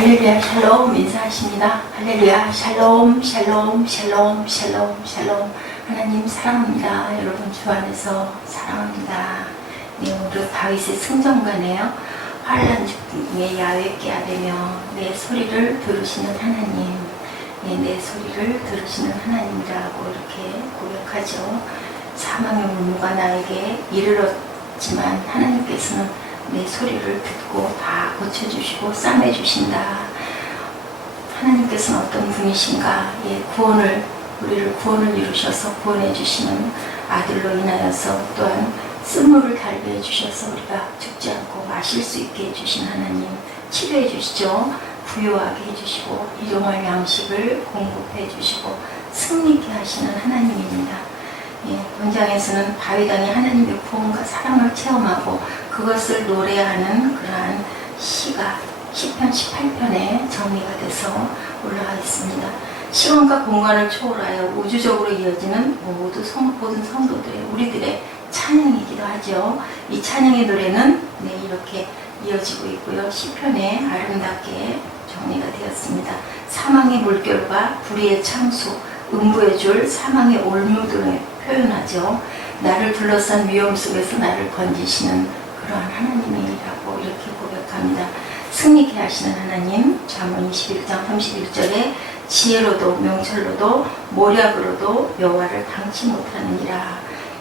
할렐루야 샬롬 인사하십니다. 할렐루야 샬롬 샬롬 샬롬 샬롬 샬롬. 하나님 사랑합니다. 여러분 주 안에서 사랑합니다. 네, 오늘 다윗의 승전가네요. 환난 중에 야훼께 아뢰며 내 소리를 들으시는 하나님, 네, 내 소리를 들으시는 하나님이라고 이렇게 고백하죠. 사망의 물무가 나에게 이르렀지만 하나님께서는 내 소리를 듣고 다 고쳐주시고 싸매주신다. 하나님께서는 어떤 분이신가? 우리를 구원을 이루셔서 구원해주시는 아들로 인하여서 또한 쓴물을 달게 해주셔서 우리가 죽지 않고 마실 수 있게 해주신 하나님, 치료해 주시죠. 부유하게 해주시고 일용할 양식을 공급해 주시고 승리케 하시는 하나님입니다. 본장에서는 다윗 왕이 하나님의 구원과 사랑을 체험하고 그것을 노래하는 그러한 시가 시편 18편에 정리가 돼서 올라가 있습니다. 시간과 공간을 초월하여 우주적으로 이어지는 모든 성도들의 우리들의 찬양이기도 하죠. 이 찬양의 노래는 이렇게 이어지고 있고요. 시편에 아름답게 정리가 되었습니다. 사망의 물결과 불의의 창수, 음부의 줄, 사망의 올무 등을 표현하죠. 나를 둘러싼 위험 속에서 나를 건지시는 그러한 하나님이라고 이렇게 고백합니다. 승리케 하시는 하나님, 잠언 21장 31절에 지혜로도 명철로도 모략으로도 여호와를 당치 못하느니라.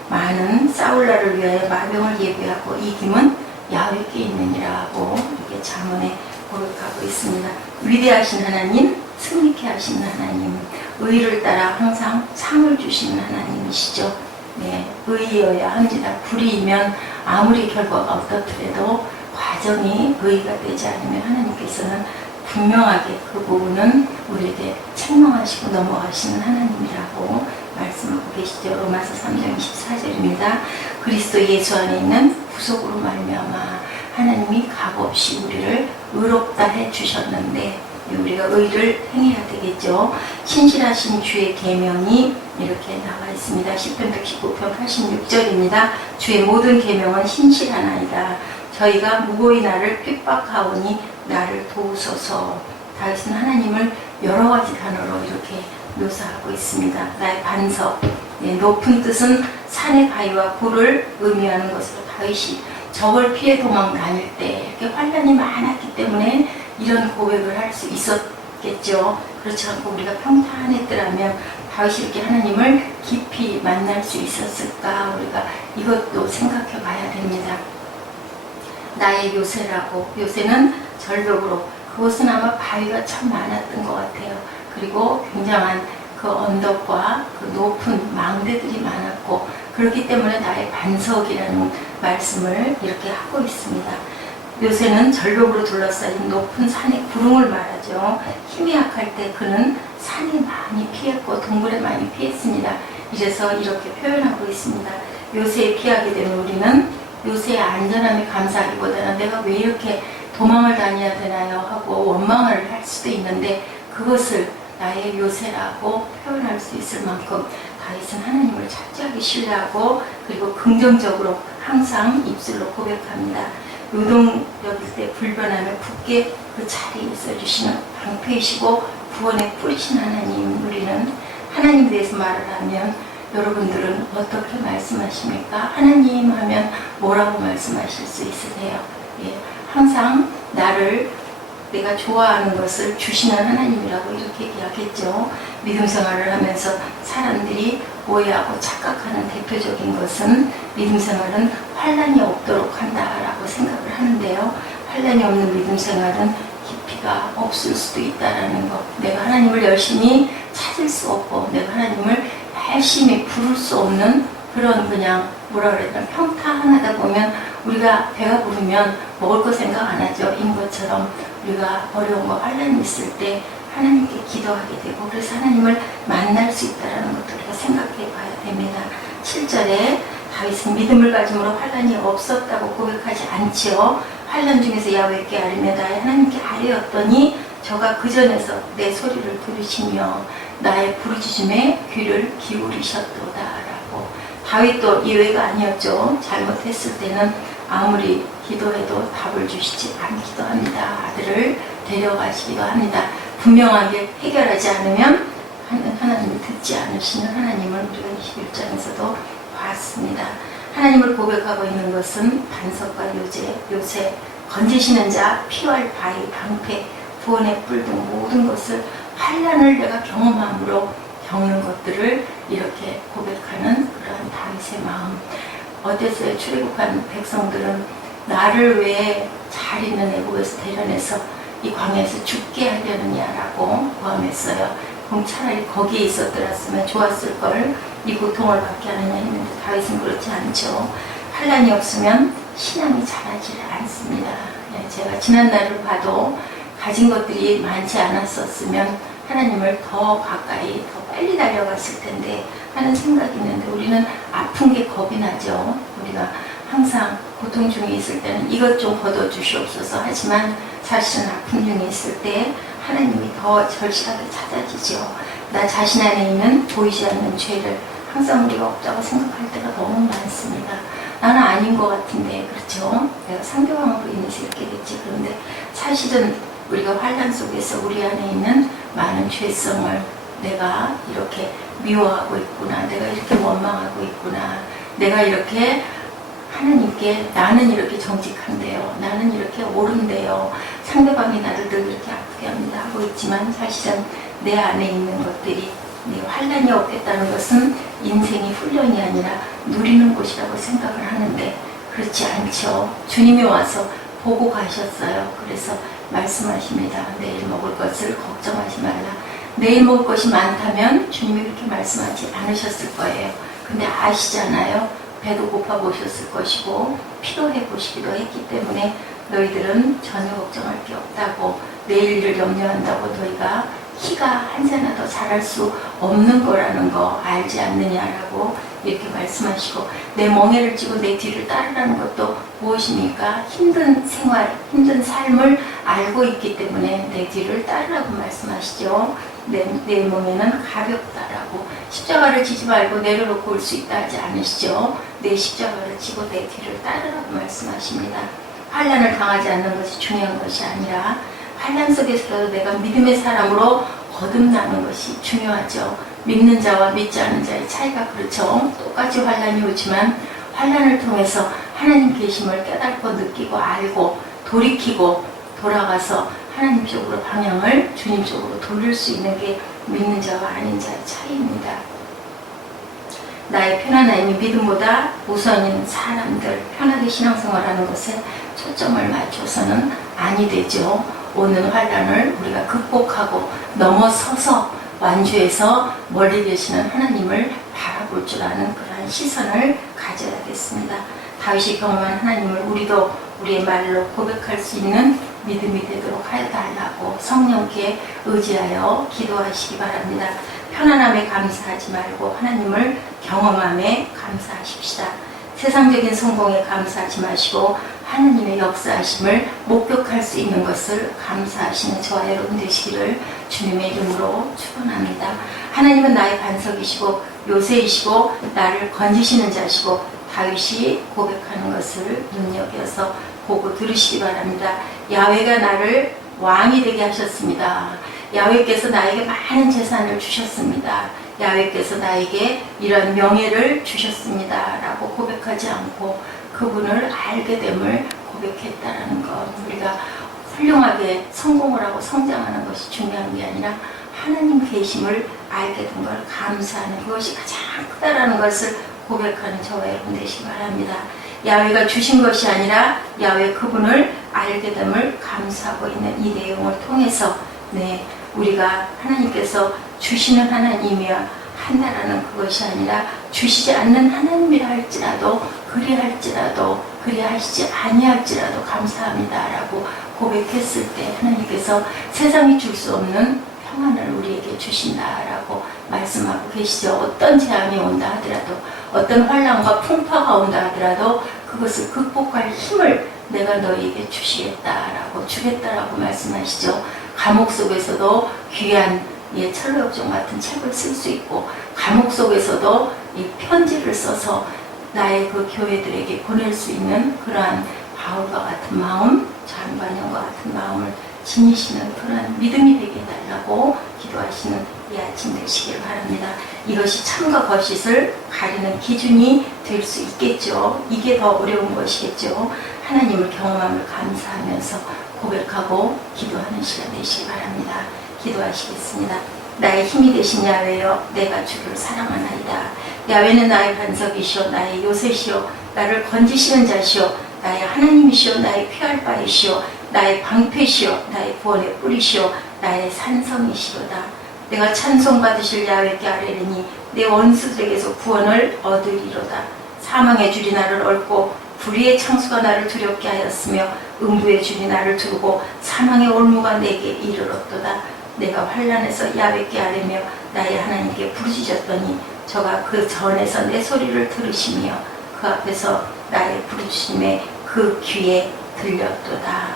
많은 싸울 날을 위하여 마병을 예비하고 이김은 야훼께 있느니라고 이렇게 잠언에 고백하고 있습니다. 위대하신 하나님, 승리케 하시는 하나님, 의를 따라 항상 상을 주시는 하나님이시죠. 네, 의여야 합니다. 불의이면 아무리 결과가 어떻더라도 과정이 의가 되지 않으면 하나님께서는 분명하게 그 부분은 우리에게 책망하시고 넘어가시는 하나님이라고 말씀하고 계시죠. 로마서 3장 24절입니다. 그리스도 예수 안에 있는 구속으로 말미암아 하나님이 값없이 우리를 의롭다 해주셨는데 우리가 의를 행해야 되겠죠. 신실하신 주의 계명이 이렇게 나와 있습니다. 시편 119편 86절입니다. 주의 모든 계명은 신실하나이다. 저희가 무고히 나를 핍박하오니 나를 도우소서. 다윗은 하나님을 여러 가지 단어로 이렇게 묘사하고 있습니다. 나의 반석, 높은 뜻은 산의 바위와 굴을 의미하는 것으로 다윗이 적을 피해 도망 다닐 때 이렇게 환난이 많았기 때문에 이런 고백을 할 수 있었겠죠. 그렇지 않고 우리가 평탄했더라면 다윗이 이렇게 하나님을 깊이 만날 수 있었을까? 우리가 이것도 생각해 봐야 됩니다. 나의 요새라고, 요새는 절벽으로, 그것은 아마 바위가 참 많았던 것 같아요. 그리고 굉장한 그 언덕과 그 높은 망대들이 많았고, 그렇기 때문에 나의 반석이라는 말씀을 이렇게 하고 있습니다. 요새는 절벽으로 둘러싸인 높은 산의 구름을 말하죠. 힘이 약할 때 그는 산에 많이 피했고 동굴에 많이 피했습니다. 이래서 이렇게 표현하고 있습니다. 요새에 피하게 되면 우리는 요새의 안전함에 감사하기보다는 내가 왜 이렇게 도망을 다녀야 되나요 하고 원망을 할 수도 있는데 그것을 나의 요새라고 표현할 수 있을 만큼 다윗은 하나님을 철저하게 신뢰하고 그리고 긍정적으로 항상 입술로 고백합니다. 노동력일 때 불변하며 굳게 그 자리에 있어주시는 방패이시고 구원의 뿌리신 하나님. 우리는 하나님에 대해서 말을 하면 여러분들은 어떻게 말씀하십니까? 하나님 하면 뭐라고 말씀하실 수 있으세요? 항상 내가 좋아하는 것을 주시는 하나님이라고 이렇게 이야기했죠. 믿음 생활을 하면서 사람들이 오해하고 착각하는 대표적인 것은 믿음 생활은 환난이 없도록 한다라고 생각을 하는데요. 환난이 없는 믿음 생활은 깊이가 없을 수도 있다라는 것. 내가 하나님을 열심히 찾을 수 없고 내가 하나님을 열심히 부를 수 없는 그런 그냥 뭐라 그래야 되나 평탄하다 보면 우리가 배가 부르면 먹을 거 생각 안 하죠. 인 것처럼 우리가 어려운 거 환난이 있을 때 하나님께 기도하게 되고 그래서 하나님을 만날 수 있다는 것도 우리가 생각해 봐야 됩니다. 7절에 다윗은 믿음을 가짐으로 환난이 없었다고 고백하지 않지요. 환난 중에서 야훼께 아뢰며 나의 하나님께 아뢰었더니 저가 그 전에서 내 소리를 들으시며 나의 부르짖음에 귀를 기울이셨도다라고. 다윗도 예외가 아니었죠. 잘못했을 때는 아무리 기도해도 답을 주시지 않기도 합니다. 아들을 데려가시기도 합니다. 분명하게 해결하지 않으면 하나님이 듣지 않으시는 하나님을 우리가 21장에서도 봤습니다. 하나님을 고백하고 있는 것은 반석과 요새, 건지시는 자, 피할 바위, 방패, 구원의 뿔 등 모든 것을 환난을 내가 경험함으로 겪는 것들을 이렇게 고백하는 그러한 다윗의 마음. 어땠어요? 출애굽한 백성들은 나를 왜 잘 있는 애국에서 데려내서 이 광야에서 죽게 하려느냐라고 고함했어요. 그럼 차라리 거기에 있었더랬으면 좋았을 걸, 이 고통을 받게 하느냐 했는데 다윗은 그렇지 않죠. 환난이 없으면 신앙이 자라지를 않습니다. 제가 지난날을 봐도 가진 것들이 많지 않았었으면 하나님을 더 가까이, 더 빨리 달려갔을 텐데 하는 생각이 있는데, 우리는 아픈 게 겁이 나죠. 우리가 항상 고통 중에 있을 때는 이것 좀 걷어주시옵소서 하지만 사실은 아픔 중에 있을 때 하나님이 더 절실하게 찾아지죠. 나 자신 안에 있는 보이지 않는 죄를 항상 우리가 없다고 생각할 때가 너무 많습니다. 나는 아닌 것 같은데, 그렇죠? 내가 상대방으로 인해서 이렇게 됐지. 그런데 사실은 우리가 환난 속에서 우리 안에 있는 많은 죄성을 내가 이렇게 미워하고 있구나, 내가 이렇게 원망하고 있구나, 내가 이렇게 하나님께 나는 이렇게 정직한데요, 나는 이렇게 옳은데요, 상대방이 나를 늘 이렇게 아프게 합니다 하고 있지만 사실은 내 안에 있는 것들이, 환난이 없겠다는 것은 인생이 훈련이 아니라 누리는 곳이라고 생각을 하는데 그렇지 않죠. 주님이 와서 보고 가셨어요. 그래서 말씀하십니다. 내일 먹을 것을 걱정하지 말라. 내일 먹을 것이 많다면 주님이 그렇게 말씀하지 않으셨을 거예요. 근데 아시잖아요. 배도 고파 보셨을 것이고 피로해 보시기도 했기 때문에 너희들은 전혀 걱정할 게 없다고, 내일 일을 염려한다고 너희가 키가 한 자나 더 자랄 수 없는 거라는 거 알지 않느냐라고 이렇게 말씀하시고, 내 멍에를 쥐고 내 뒤를 따르라는 것도 무엇입니까? 힘든 생활, 힘든 삶을 알고 있기 때문에 내 뒤를 따르라고 말씀하시죠. 내 멍에는 가볍다라고, 십자가를 지지 말고 내려놓고 올 수 있다 하지 않으시죠. 내 십자가를 지고 내 뒤를 따르라고 말씀하십니다. 환난을 당하지 않는 것이 중요한 것이 아니라 환난 속에서라도 내가 믿음의 사람으로 거듭나는 것이 중요하죠. 믿는 자와 믿지 않는 자의 차이가 그렇죠. 똑같이 환난이 오지만 환난을 통해서 하나님 계심을 깨닫고 느끼고 알고 돌이키고 돌아가서 하나님 쪽으로 방향을 주님 쪽으로 돌릴 수 있는 게 믿는 자와 아닌 자의 차이입니다. 나의 편안함이 믿음보다 우선인 사람들, 편하게 신앙생활하는 것에 초점을 맞춰서는 아니 되죠. 오는 환난을 우리가 극복하고 넘어서서 완주해서 멀리 계시는 하나님을 바라볼 줄 아는 그러한 시선을 가져야겠습니다. 다윗이 경험한 하나님을 우리도 우리의 말로 고백할 수 있는 믿음이 되도록 하여달라고 성령께 의지하여 기도하시기 바랍니다. 편안함에 감사하지 말고 하나님을 경험함에 감사하십시다. 세상적인 성공에 감사하지 마시고 하나님의 역사하심을 목격할 수 있는 것을 감사하시는 저와 여러분 되시기를 주님의 이름으로 축원합니다. 하나님은 나의 반석이시고 요새이시고 나를 건지시는 자시고 다윗이 고백하는 것을 눈여겨서 보고 들으시기 바랍니다. 야훼가 나를 왕이 되게 하셨습니다. 야훼께서 나에게 많은 재산을 주셨습니다. 야훼께서 나에게 이런 명예를 주셨습니다 라고 고백하지 않고 그분을 알게 됨을 고백했다라는 것, 우리가 훌륭하게 성공을 하고 성장하는 것이 중요한 게 아니라 하나님 계심을 알게 된 걸 감사하는 그것이 가장 크다라는 것을 고백하는 저와 여러분 되시기 바랍니다. 야훼가 주신 것이 아니라 야훼 그분을 알게 됨을 감사하고 있는 이 내용을 통해서 우리가 하나님께서 주시는 하나님이야 한다라는 그것이 아니라 주시지 않는 하나님이라 할지라도 그리할지라도 그리하시지 아니할지라도 감사합니다라고 고백했을 때 하나님께서 세상이 줄 수 없는 평안을 우리에게 주신다라고 말씀하고 계시죠. 어떤 재앙이 온다 하더라도 어떤 환난과 풍파가 온다 하더라도 그것을 극복할 힘을 내가 너희에게 주시겠다라고 주겠다라고 말씀하시죠. 감옥 속에서도 귀한 찰로역정 같은 책을 쓸 수 있고 감옥 속에서도 이 편지를 써서 나의 그 교회들에게 보낼 수 있는 그러한 바울과 같은 마음, 장관영과 같은 마음을 지니시는 그러한 믿음이 되게 해달라고 기도하시는 이 아침 되시길 바랍니다. 이것이 참과 거짓을 가리는 기준이 될 수 있겠죠. 이게 더 어려운 것이겠죠. 하나님을 경험함을 감사하면서 고백하고 기도하는 시간 되시기 바랍니다. 기도하시겠습니다. 나의 힘이 되신 야훼여, 내가 주를 사랑하나이다. 야훼는 나의 반석이시오, 나의 요새시오, 나를 건지시는 자시오, 나의 하나님이시오, 나의 피할 바이시오, 나의 방패시오, 나의 구원의 뿌리시오, 나의 산성이시로다. 내가 찬송받으실 야훼께 아뢰리니 내 원수들에게서 구원을 얻으리로다. 사망의 줄이 나를 얽고 불의의 창수가 나를 두렵게 하였으며 음부의 줄이 나를 두르고 사망의 올무가 내게 이르렀도다. 내가 환난에서 야훼께 아뢰며 나의 하나님께 부르짖었더니 저가 그 전에서 내 소리를 들으시며 그 앞에서 나의 부르짖음에 그 귀에 들렸도다.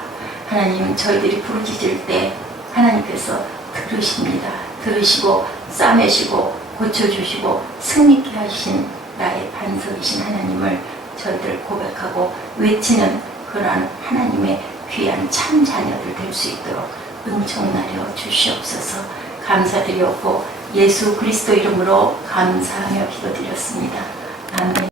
하나님, 저희들이 부르짖을 때 하나님께서 들으십니다. 들으시고 싸매시고 고쳐주시고 승리케 하신 나의 반석이신 하나님을 저희들 고백하고 외치는 그러한 하나님의 귀한 참 자녀들 될 수 있도록 은총나려 주시옵소서. 감사드리옵고 예수 그리스도 이름으로 감사하며 기도드렸습니다. 아멘.